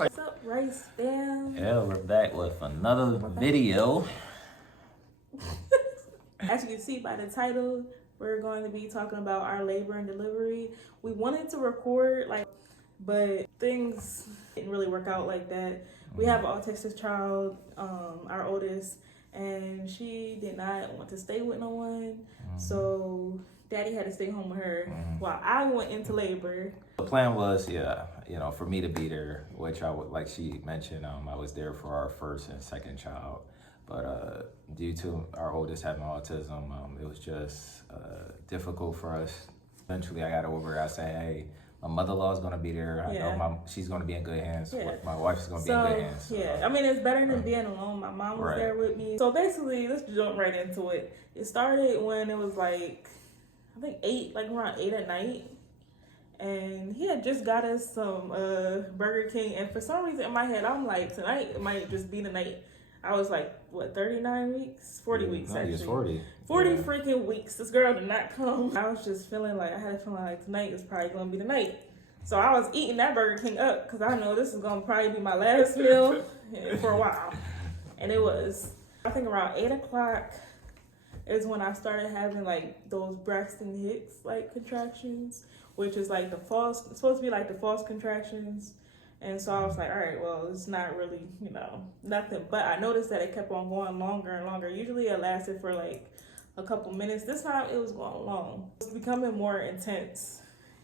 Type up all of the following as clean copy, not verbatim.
What's up, Rice fam? Yeah, we're back with another video. As you can see by the title, we're going to be talking about our labor and delivery. We wanted to record, but things didn't really work out like that. We have an autistic child, our oldest, and she did not want to stay with no one. So Daddy had to stay home with her while I went into labor. The plan was, for me to be there, which I would, like she mentioned, I was there for our first and second child. But due to our oldest having autism, it was just difficult for us. Eventually, I got over it. I said, hey, my mother-in-law is going to be there. I know she's going to be in good hands. Yeah. My wife is going to be in good hands. So, I mean, it's better than being alone. My mom was there with me. So basically, let's jump right into it. It started when it was I think around 8 at night. And he had just got us some Burger King. And for some reason in my head, I'm like, tonight it might just be the night. I was like, 39 weeks? 40 weeks, actually. It's 40. 40 freaking weeks. This girl did not come. I was just feeling I had a feeling like tonight is probably going to be the night. So I was eating that Burger King up because I know this is going to probably be my last meal for a while. And it was. I think around 8 o'clock is when I started having those Braxton Hicks contractions, which is it's supposed to be the false contractions. And so I was like, all right, well, it's not really, nothing. But I noticed that it kept on going longer and longer. Usually it lasted for a couple minutes. This time it was going long. It was becoming more intense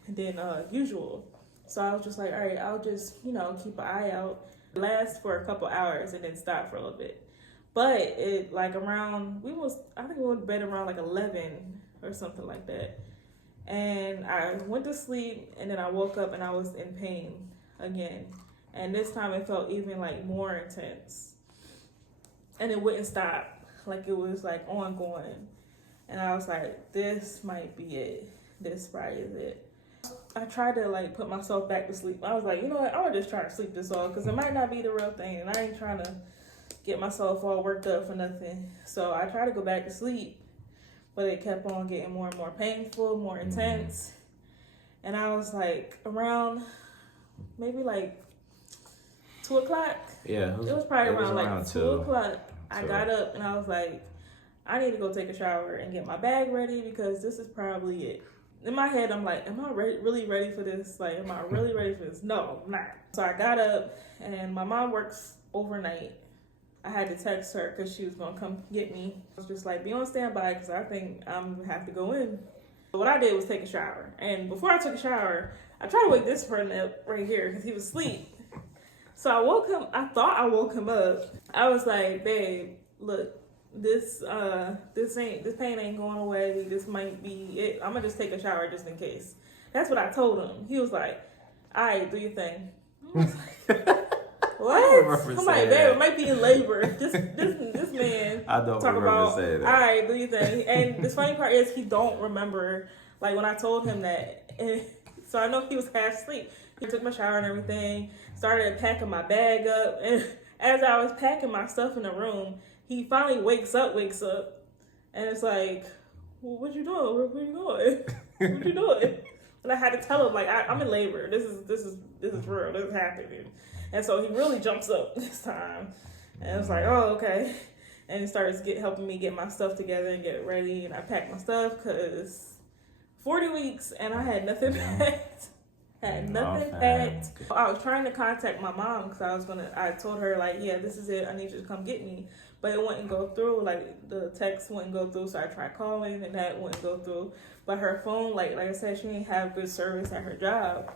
than usual. So I was just like, all right, I'll just, keep an eye out. It lasts for a couple hours and then stop for a little bit. But it I think we went to bed around 11 or something like that. And I went to sleep and then I woke up and I was in pain again, and this time it felt even more intense, and it wouldn't stop. It was ongoing, and I was like, this might be it. This probably is it. I tried to put myself back to sleep. I was like, you know what, I'm gonna just try to sleep this off because it might not be the real thing, and I ain't trying to get myself all worked up for nothing. So I tried to go back to sleep, but it kept on getting more and more painful, more intense. And I was around maybe 2 o'clock. Yeah, it was probably around 2 o'clock. I got up and I was like, I need to go take a shower and get my bag ready because this is probably it. In my head, I'm like, am I really ready for this? Am I really ready for this? No, I'm not. So I got up, and my mom works overnight. I had to text her because she was going to come get me. I was just be on standby because I think I'm going to have to go in. But what I did was take a shower. And before I took a shower, I tried to wake this person up right here because he was asleep. So I woke him. I thought I woke him up. I was like, babe, look, this pain ain't going away. This might be it. I'm gonna just take a shower just in case. That's what I told him. He was like, all right, do your thing. I was like, what? I'm like, babe, it might be in labor. This man I don't talk remember about, saying that. all right, do your thing. And the funny part is he don't remember when I told him that. And so I know he was half asleep. He took my shower and everything, started packing my bag up. And as I was packing my stuff in the room, he finally wakes up. And it's like, well, what you doing? Where you going? What you doing? And I had to tell him, I'm in labor. This is real. This is happening. And so he really jumps up this time. And it's like, oh, okay. And he starts helping me get my stuff together and get ready. And I packed my stuff because 40 weeks and I had nothing packed. Packed. I was trying to contact my mom because I told her yeah, this is it. I need you to come get me. But it wouldn't go through. The text wouldn't go through. So I tried calling and that wouldn't go through. But her phone, like I said, she didn't have good service at her job.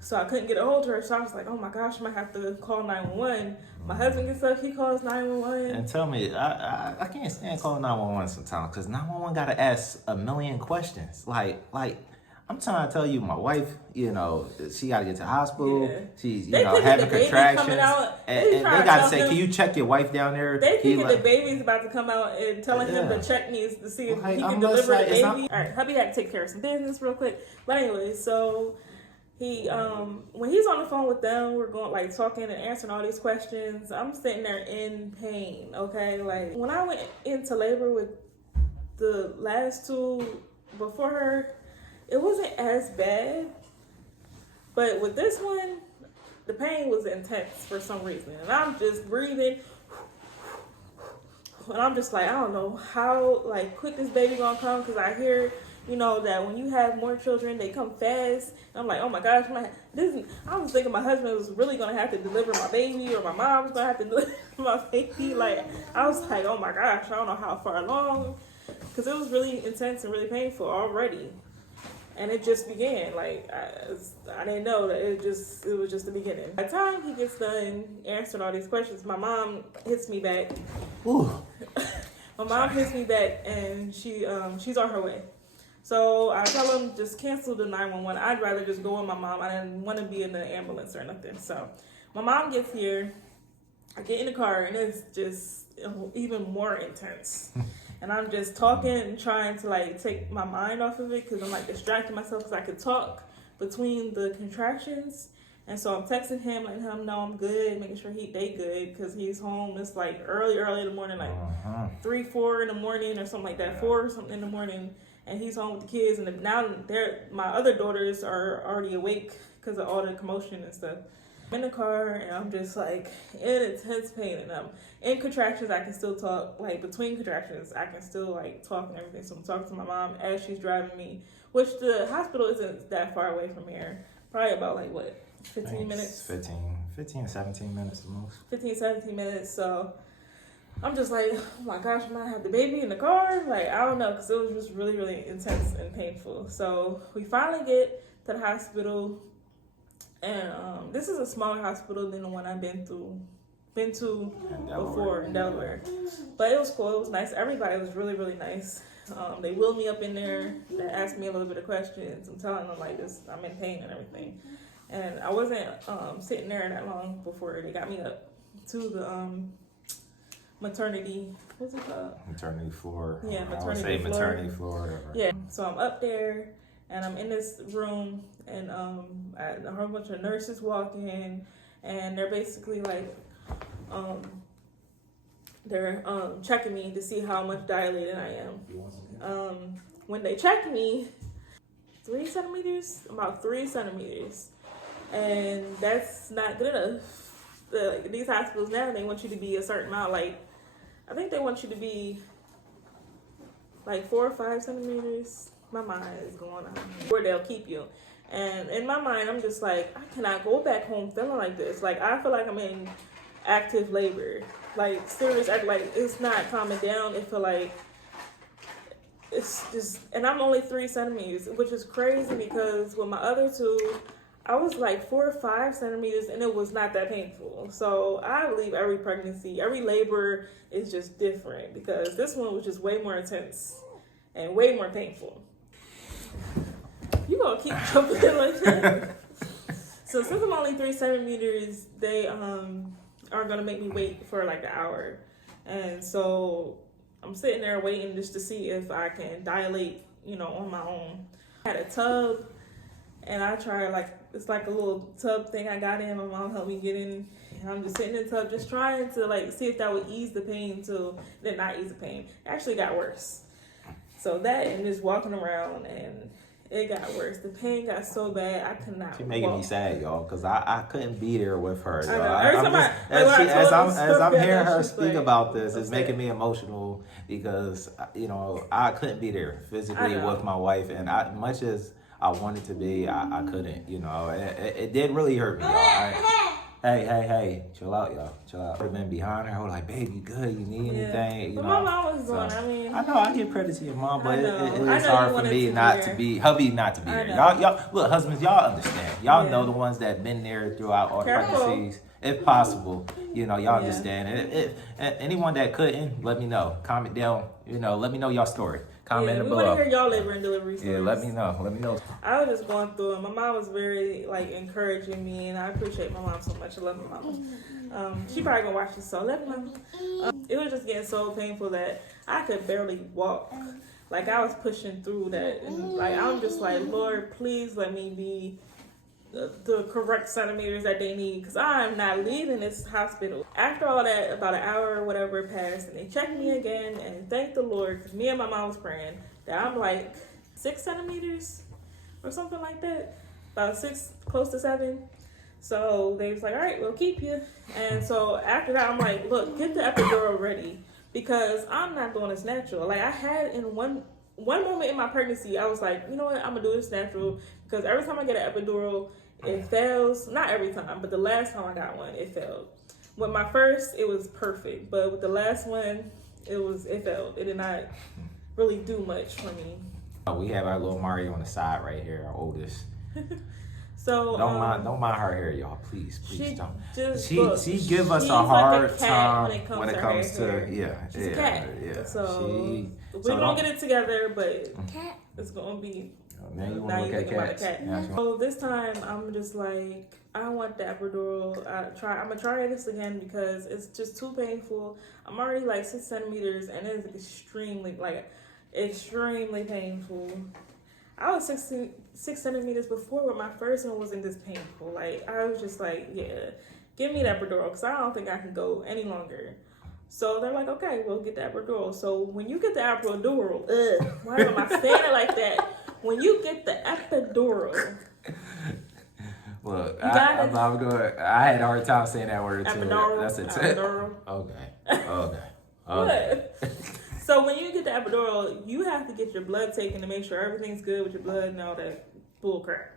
So I couldn't get a hold of her. So I was like, oh my gosh, I might have to call 911. My husband gets up, he calls 911. And tell me, I can't stand calling 911 sometimes because 911 got to ask a million questions. I'm trying to tell you, my wife, she got to get to the hospital. Yeah. She's, having contractions. And they got to say, can you check your wife down there? They thinking the baby's about to come out and telling him to check me to see if he can deliver the baby. All right, hubby had to take care of some business real quick. But anyway, so he, when he's on the phone with them, we're going talking and answering all these questions. I'm sitting there in pain, okay? When I went into labor with the last two before her, it wasn't as bad, but with this one, the pain was intense for some reason. And I'm just breathing. And I'm just like, I don't know how, like, quick this baby gonna come, because I hear, you know, that when you have more children, they come fast. And I'm like, oh my gosh, I was thinking my husband was really gonna have to deliver my baby, or my mom was gonna have to deliver my baby. Like, I was like, oh my gosh, I don't know how far along, because it was really intense and really painful already. And it just began. Like, I didn't know that it was just the beginning. By the time he gets done answering all these questions, my mom hits me back. Ooh. My mom hits me back, and she's on her way. So I tell him, just cancel the 911. I'd rather just go with my mom. I didn't want to be in the ambulance or nothing. So my mom gets here. I get in the car, and it's just even more intense. And I'm just talking and trying to, like, take my mind off of it, because I'm, like, distracting myself, because I could talk between the contractions. And so I'm texting him, letting him know I'm good, making sure they good, because he's home. It's, like, early in the morning, like 3, 4 in the morning or something like that, 4 or something in the morning. And he's home with the kids. And now my other daughters are already awake because of all the commotion and stuff. I'm in the car, and I'm just, like, in intense pain, and I'm in contractions. I can still talk, like, between contractions, I can still, like, talk and everything. So I'm talking to my mom as she's driving me, which the hospital isn't that far away from here. Probably about, like, what, 15 minutes? 15 to 17 minutes the most. 15, 17 minutes. So I'm just like, oh my gosh, I might have the baby in the car. Like, I don't know, because it was just really, really intense and painful. So we finally get to the hospital. And this is a smaller hospital than the one I've been to before in Delaware. But it was cool. It was nice. Everybody was really, really nice. They wheeled me up in there. They asked me a little bit of questions. I'm telling them, like, this, I'm in pain and everything. And I wasn't sitting there that long before they got me up to the maternity. What's it called? Maternity floor. Yeah, I would say maternity floor. Whatever. Yeah. So I'm up there. And I'm in this room, and a whole bunch of nurses walk in, and they're basically like, they're checking me to see how much dilated I am. When they check me, 3 centimeters, about 3 centimeters, and that's not good enough. These hospitals now, they want you to be a certain amount. Like, I think they want you to be like 4 or 5 centimeters. My mind is going on where they'll keep you. And in my mind, I'm just like, I cannot go back home feeling like this. Like, I feel like I'm in active labor. Like, serious, like, it's not calming down. It feel like it's just, and I'm only 3 centimeters, which is crazy, because with my other 2, I was like 4 or 5 centimeters, and it was not that painful. So I believe every pregnancy, every labor is just different, because this one was just way more intense and way more painful. You gonna keep jumping in like that? So since I'm only 3 centimeters, they are gonna make me wait for like an hour, and so I'm sitting there waiting just to see if I can dilate, you know, on my own. I had a tub, and I tried, like, it's like a little tub thing I got in. My mom helped me get in, and I'm just sitting in the tub, just trying to, like, see if that would ease the pain. Till it did not ease the pain. It actually got worse. So that, and just walking around, and it got worse. The pain got so bad, I could not. She's making me sad, y'all, because I couldn't be there with her. As I'm hearing her speak about this, it's making me emotional, because, you know, I couldn't be there physically with my wife, and much as I wanted to be, I couldn't. You know, it did really hurt me, y'all. Hey, chill out, y'all. Chill out. I've been behind her. I was like, babe, you good? You need anything? You but know. My mom was going. I know. I give credit to your mom, but it's hubby hard for me not to be there. Y'all, look, husbands, y'all understand. Y'all know the ones that been there throughout all the pregnancies. If possible, you know, y'all understand. If anyone that couldn't, let me know. Comment down. You know, let me know y'all story. Comment below. We want to hear y'all labor and delivery stories. Yeah, let me know. I was just going through it. My mom was very, like, encouraging me, and I appreciate my mom so much. I love my mom. She probably gonna watch this, so I love my mom. It was just getting so painful that I could barely walk. Like, I was pushing through that, and, like, I'm just like, Lord, please let me be the correct centimeters that they need, because I'm not leaving this hospital. After all that, about an hour or whatever passed, and they checked me again, and thank the Lord, because me and my mom was praying that I'm like 6 centimeters or something like that, about 6, close to 7. So they was like, all right, we'll keep you. And so after that, I'm like, look, get the epidural ready because I'm not doing this natural. Like I had in one moment in my pregnancy, I was like, you know what, I'm gonna do this natural because every time I get an epidural, it fails. Not every time, but the last time I got one, it failed. With my first, it was perfect, but with the last one, it failed. It did not really do much for me. We have our little Mario on the side right here, our oldest. So don't mind her hair, y'all. Please don't. She give us she's a hard like a cat time when it comes to yeah, she's a cat. yeah. So we're gonna get it together, but it's gonna be. Man, you now want to look at cat. Yeah. So this time I'm just like, I want the epidural. I'm gonna try this again because it's just too painful. I'm already like 6 centimeters and it's extremely painful. I was 6 centimeters before, but my first one wasn't this painful. Like I was just like, yeah, give me the epidural because I don't think I can go any longer. So they're like, okay, we'll get the epidural. So when you get the epidural, why am I saying it like that? When you get the epidural, look, I had a hard time saying that word too. Epidural. That's it. Epidural. Okay. What? So when you get the epidural, you have to get your blood taken to make sure everything's good with your blood and all that bull crap.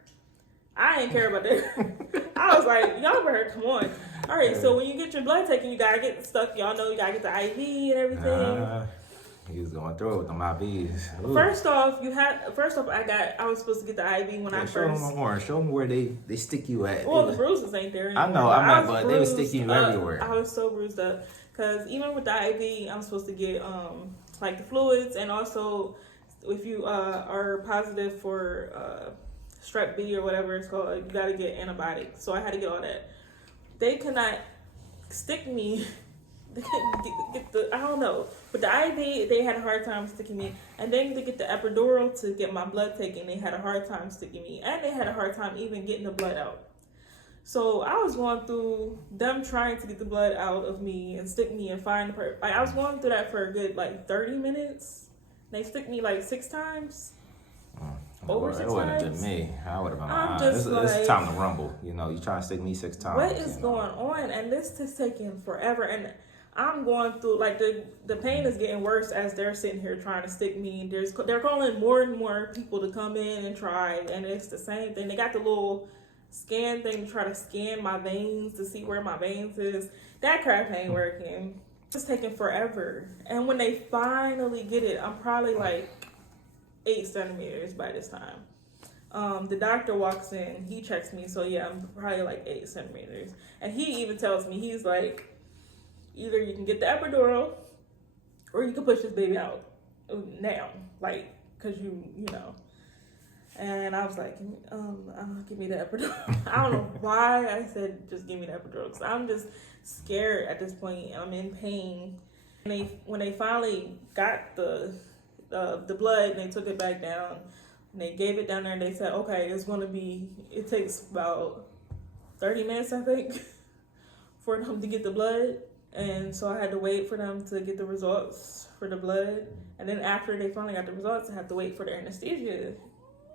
I didn't care about that. I was like, y'all better come on. All right, so when you get your blood taken, you gotta get stuff. Y'all know you gotta get the IV and everything. He was going through it with them IVs. Ooh. First off, I was supposed to get the IV when I first. Show them where they stick you at. Well, the bruises ain't there anymore. I know, but they were sticking you everywhere. I was so bruised up because even with the IV, I'm supposed to get like the fluids, and also if you are positive for strep B or whatever it's called, you got to get antibiotics. So I had to get all that. They could not stick me. They couldn't get the, I don't know. But the IV, they had a hard time sticking me. And then to get the epidural to get my blood taken, they had a hard time sticking me. And they had a hard time even getting the blood out. So I was going through them trying to get the blood out of me and stick me and find the person. Like, I was going through that for a good, 30 minutes. They stick me, 6 times. Over 6 times. It wouldn't have been me. I would have been it's time to rumble. You trying to stick me 6 times. What is going on? And this is taking forever. And I'm going through, the pain is getting worse as they're sitting here trying to stick me. They're calling more and more people to come in and try. And it's the same thing. They got the little scan thing to try to scan my veins to see where my veins is. That crap ain't working. It's taking forever. And when they finally get it, I'm probably 8 centimeters by this time. The doctor walks in, he checks me, so yeah, I'm probably 8 centimeters. And he even tells me, he's like, either you can get the epidural or you can push this baby out now, because you know. And I was like, give me the epidural. I don't know why I said just give me the epidural, because I'm just scared at this point. I'm in pain. And when they finally got the blood and they took it back down and they gave it down there and they said, okay, it takes about 30 minutes, I think, for them to get the blood. And so I had to wait for them to get the results for the blood. And then after they finally got the results, I had to wait for the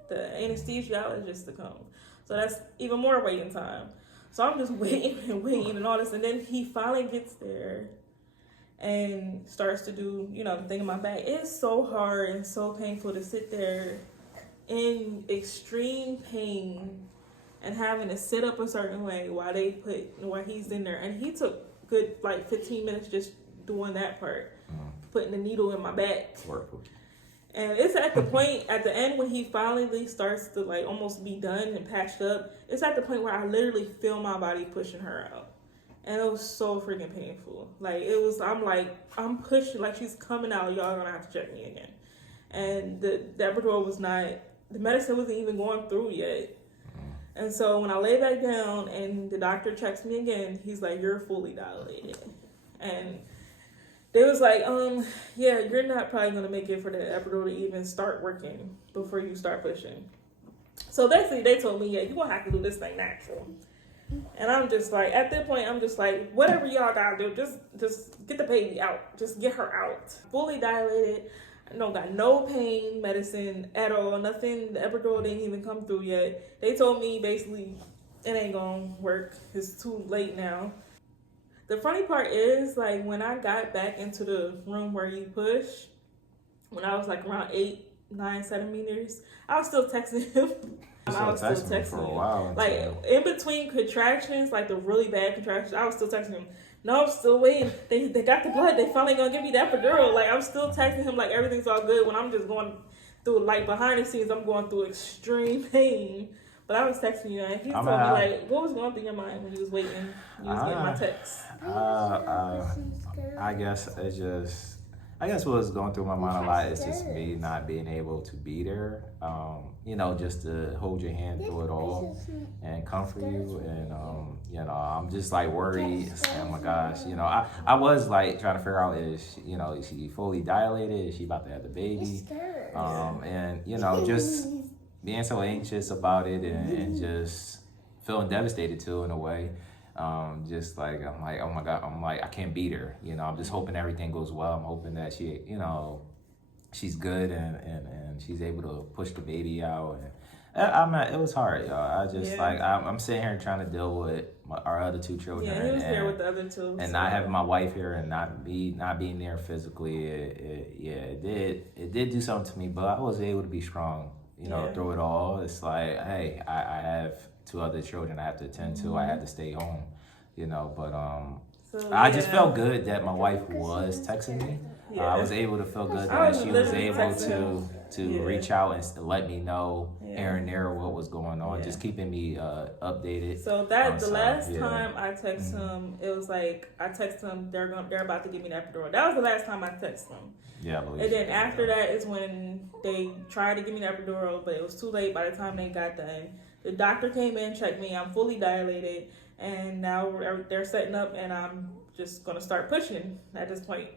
anesthesiologist to come. So that's even more waiting time. So I'm just waiting and all this. And then he finally gets there and starts to do, the thing in my back. It's so hard and so painful to sit there in extreme pain and having to sit up a certain way while he's in there. And he took good 15 minutes just doing that part, putting the needle in my back. And it's at the point at the end when he finally starts to almost be done and patched up. It's at the point where I literally feel my body pushing her out. And it was so freaking painful. I'm pushing, she's coming out. Y'all gonna have to check me again. And the epidural the medicine wasn't even going through yet. And so when I lay back down and the doctor checks me again, he's like, you're fully dilated. And they was like, yeah, you're not probably gonna make it for the epidural to even start working before you start pushing. So basically they told me, yeah, you're gonna have to do this thing natural. And I'm just at that point, I'm just whatever y'all gotta do, just get the baby out. Just get her out. Fully dilated. I don't got no pain medicine at all. Nothing. The epidural didn't even come through yet. They told me basically it ain't gonna work. It's too late now. The funny part is, like, when I got back into the room where you push, when I was like around 8-9 centimeters, I was still texting him. I was still texting for a him. while. Like, in between contractions, like the really bad contractions, I was still texting him. No, I'm still waiting. They got the blood. They finally gonna give me the epidural. Like, I'm still texting him like everything's all good when I'm just going through, like, behind the scenes, I'm going through extreme pain. But I was texting you, and he told me, like, what was going through your mind when you was waiting? You was getting my text. I guess it's just, I guess what was going through my mind a lot is just me not being able to be there. You know, just to hold your hand through it all and comfort you. And, you know, I'm just like worried. Oh my gosh. You know, I was like trying to figure out is she fully dilated? Is she about to have the baby? And, you know, just being so anxious about it and just feeling devastated too in a way. Just like, I'm like, oh my God, I'm like, I can't beat her. You know, I'm just hoping everything goes well. I'm hoping that she, you know, she's good and she's able to push the baby out. And it was hard, y'all. I just like, I'm sitting here trying to deal with our other two children. Yeah, he was there with the other two. And not having my wife here and not being there physically, it did do something to me, but I was able to be strong, you know, through it all. It's like, hey, I have 2 other children I have to attend to. I had to stay home, you know, but I just felt good that my wife was texting me. I was able to feel good that she was able to reach out and let me know here and there what was going on, just keeping me updated. So the last time I texted him, it was like I texted him they're about to give me the epidural. That was the last time I texted him. Yeah, I believe. And then after that is when they tried to give me the epidural, but it was too late by the time they got done. The doctor came in, checked me. I'm fully dilated, and now they're setting up, and I'm just gonna start pushing at this point.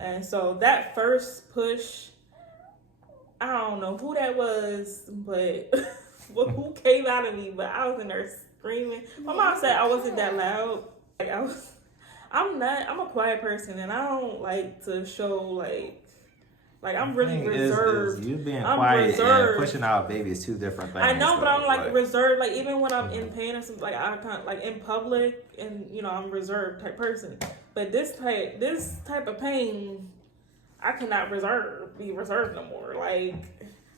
And so that first push, I don't know who that was, but who came out of me, but I was in there screaming. My mom said I wasn't that loud. Like I'm a quiet person, and I don't like to show like I'm really reserved. You being quiet and pushing out a baby is 2 different things. I know, but I'm like reserved. Like even when I'm in pain or something, like I can't, like in public, and you know I'm a reserved type person. But this type of pain, I cannot be reserved no more. Like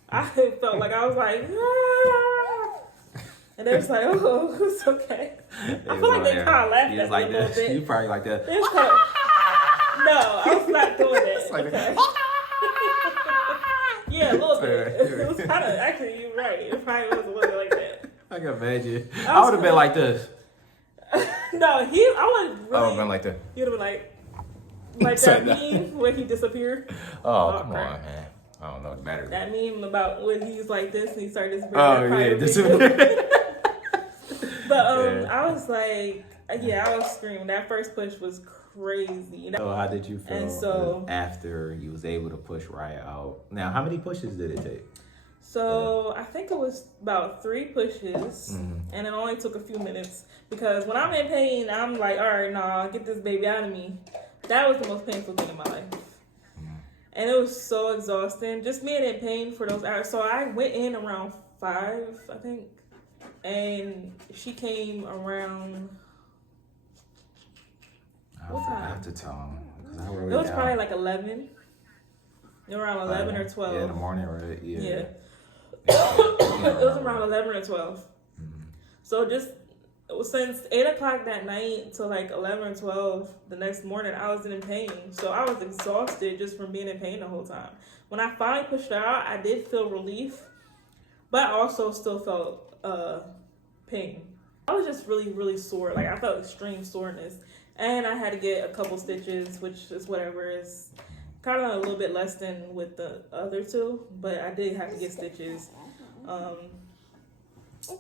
I felt like I was like, ah! And they was like, oh, it's okay. I feel like they kind of laughed at me a little bit. You probably like that. No, I was not doing that. Okay. Yeah, a little bit. It was kind of, actually, you're right. It probably was a little bit like that. I can imagine. I would have been like this. No, I would really. I would have been like that. You'd have been like that meme where he disappeared. Oh, come on, man. I don't know what matters. That meme about when he's like this and he started disappearing. Oh, yeah, disappearing. But I was like, I was screaming. That first push was crazy. So how did you feel after you was able to push Raya out? Now, how many pushes did it take? So I think it was about 3 pushes, and it only took a few minutes because when I'm in pain, I'm like, all right, nah, get this baby out of me. That was the most painful thing in my life. And it was so exhausting, just being in pain for those hours. So I went in around 5, I think, and she came around. What time? I have to tell him. It was probably like 11. Around 11 or 12. Yeah, in the morning, right? Yeah. It was around 11 or 12. So just since 8 o'clock that night till like 11 or 12 the next morning, I was in pain. So I was exhausted just from being in pain the whole time. When I finally pushed her out, I did feel relief, but I also still felt pain. I was just really, really sore. Like I felt extreme soreness. And I had to get a couple stitches, which is whatever. Is kind of a little bit less than with the other 2, but I did have to get stitches,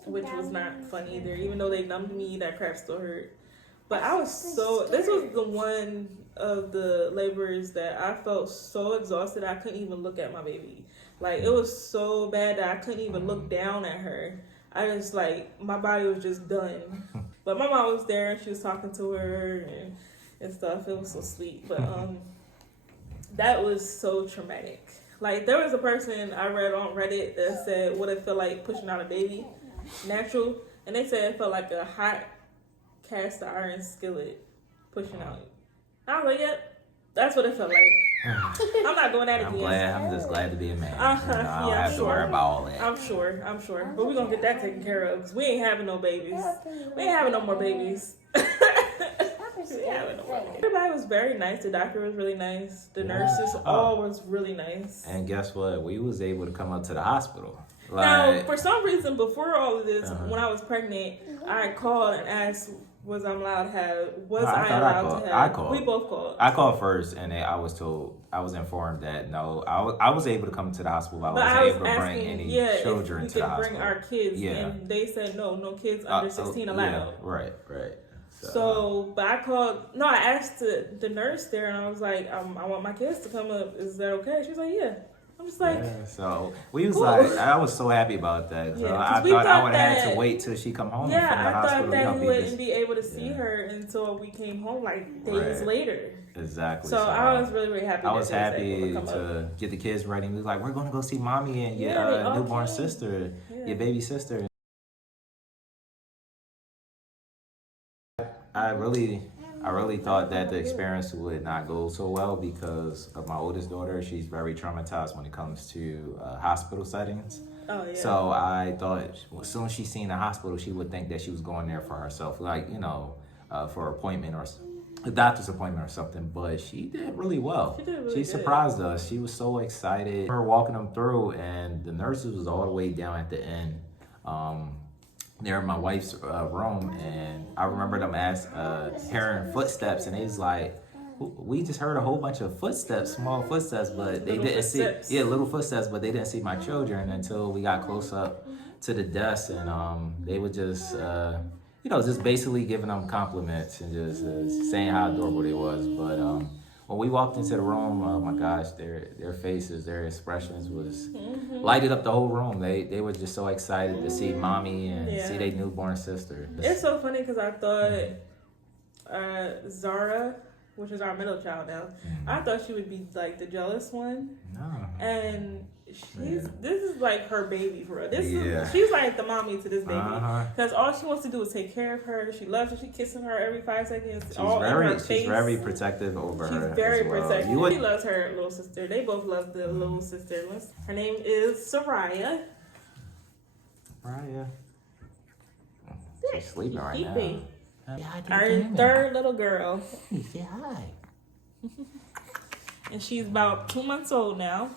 which was not fun either. Even though they numbed me, that crap still hurt. But I was this was the one of the labors that I felt so exhausted I couldn't even look at my baby. Like it was so bad that I couldn't even look down at her. I just my body was just done. But my mom was there and she was talking to her and stuff. It was so sweet. But that was so traumatic. Like there was a person I read on Reddit that said what it felt like pushing out a baby natural. and they said it felt like a hot cast iron skillet pushing out. I was like, yep, that's what it felt like. I'm not doing that again. I'm just glad to be a man. Uh-huh, I don't yeah, have to worry about all that. I'm sure. But we're gonna get that taken care of because we ain't having no babies. We ain't having no more babies. Everybody was very nice. The doctor was really nice. The nurses all was really nice. And guess what? We was able to come up to the hospital. Now, for some reason, before all of this, when I was pregnant, I called and asked, was I allowed to have? I called. We both called. I called first, and I was informed that no, I was able to come to the hospital. I wasn't able to bring any children to the hospital. Bring our kids, and they said no kids under 16 allowed. Yeah, right. So, but I called. No, I asked the nurse there, and I was like, I want my kids to come up. Is that okay? She was like, yeah. I'm just like, so we was cool. I was so happy about that. So I thought I would have had to wait till she come home from the hospital. I thought that we wouldn't be able to see her until we came home, like days later. Exactly. So I was really happy. I was happy to get the kids ready. We was like, we're gonna go see mommy and your newborn sister, your baby sister. I really thought that the experience would not go so well because of my oldest daughter. She's very traumatized when it comes to hospital settings. Oh, yeah. So I thought as soon as she seen the hospital, she would think that she was going there for herself, like, for an appointment or a doctor's appointment or something. But she did really well. She did really She surprised us. She was so excited. We were walking them through, and the nurses was all the way down at the end. Near my wife's room, and I remember them hearing footsteps, and they was like, we just heard a whole bunch of footsteps, small footsteps, but they didn't see, little footsteps, but they didn't see my children until we got close up to the desk, and they were just, just basically giving them compliments and just saying how adorable they was. But when we walked into the room, oh my gosh, their faces, their expressions was lighted up the whole room. They were just so excited to see mommy and see their newborn sister. It's so funny because I thought Zara, which is our middle child now, I thought she would be like the jealous one. No. And this is like her baby for real. She's like the mommy to this baby because all she wants to do is take care of her. She loves her. She kissing her every 5 seconds. She's very protective over her. She's very protective. She loves her little sister. They both love the little sister. Her name is Soraya. She's sleeping right now. Our third little girl. Say hi. And she's about 2 months old now.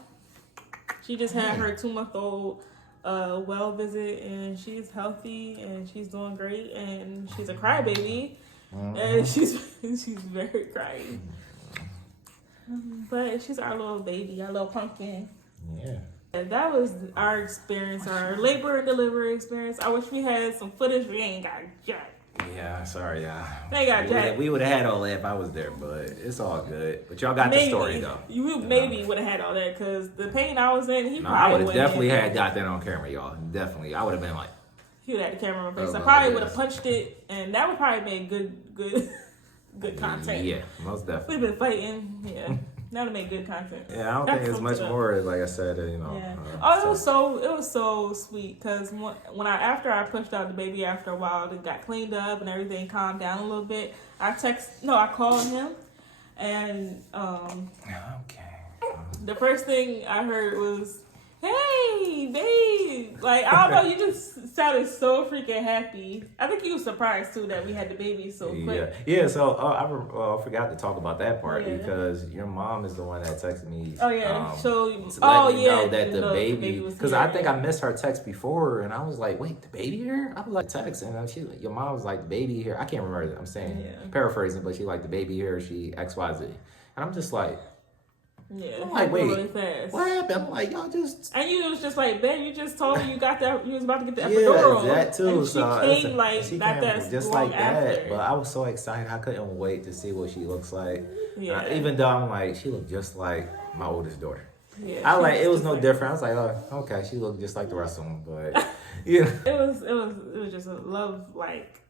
She just had her 2-month-old well visit, and she's healthy and she's doing great, and she's a crybaby, and she's very crying. But she's our little baby, our little pumpkin. Yeah. And that was our experience, our labor and delivery experience. I wish we had some footage. We ain't got jack. Yeah, sorry, They got jack. We would have had all that if I was there, but it's all good. But y'all got the story though. You maybe would have had all that because the pain I was in, I would have definitely got that on camera, y'all. Definitely, I would have been like. He would have had the camera on my face. I probably would have punched it, and that would probably be good content. Yeah, most definitely. We've been fighting. Yeah. That would make good content. Yeah, I don't think it's much more. Like I said, Yeah. It was so sweet because after I pushed out the baby after a while, it got cleaned up and everything calmed down a little bit. I called him, and the first thing I heard was, "Hey, babe!" Like, I don't know, you just sounded so freaking happy. I think you were surprised too that we had the baby so quick. Yeah. So I forgot to talk about that part because your mom is the one that texted me. Oh yeah. Know that the baby was because I think I missed her text before, and I was like, "Wait, the baby here?" I was like, text, and your mom was like, "The baby here." I can't remember. I'm saying paraphrasing, but she like the baby here. She XYZ, and I'm just like. Yeah, I'm like, wait, really fast. What happened? I'm like, y'all just... And you was just like, babe, you just told me you was about to get the epidural. Yeah, that too. And she came not that just long like after. that. But I was so excited. I couldn't wait to see what she looks like. Yeah. Even though I'm like, she looked just like my oldest daughter. Yeah, it was no different. I was like, oh, okay, she looked just like the rest of them. But, yeah. It was just a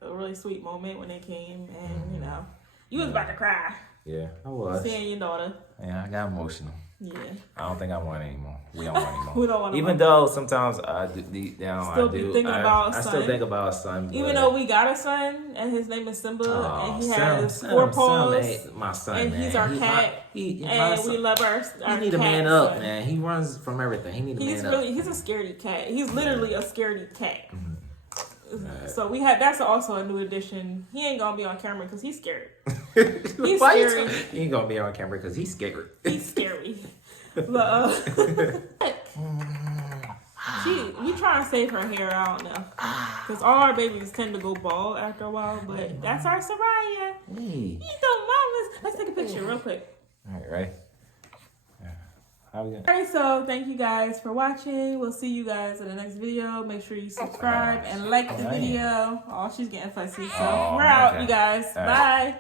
really sweet moment when they came. And, you was about to cry. Yeah, I was. Seeing your daughter. Yeah, I got emotional. Yeah. I don't think I want anymore. We don't want anymore. We don't want Even though sometimes I do, deep down, Still I be do. thinking about a I son. still think about a son. Even though we got a son and his name is Simba and he has Sam 4 paws. ain't my son, And man. he's our cat. My And son. we love our He need to cat man up, son. man. He runs from everything. He need to man up. He's a scaredy cat. He's literally a scaredy cat. Mm-hmm. So that's also a new addition. He ain't gonna be on camera because he's scared. He's Why scary. He ain't gonna be on camera because he's scared. He's scary. But we try and save her hair. I don't know, because all our babies tend to go bald after a while. But that's our Soraya. Hey. You the mamas. Let's take a picture real quick. All right, ready? How we going? Alright, so thank you guys for watching. We'll see you guys in the next video. Make sure you subscribe and like the video. Oh, she's getting fussy. So we're out, you guys. Bye.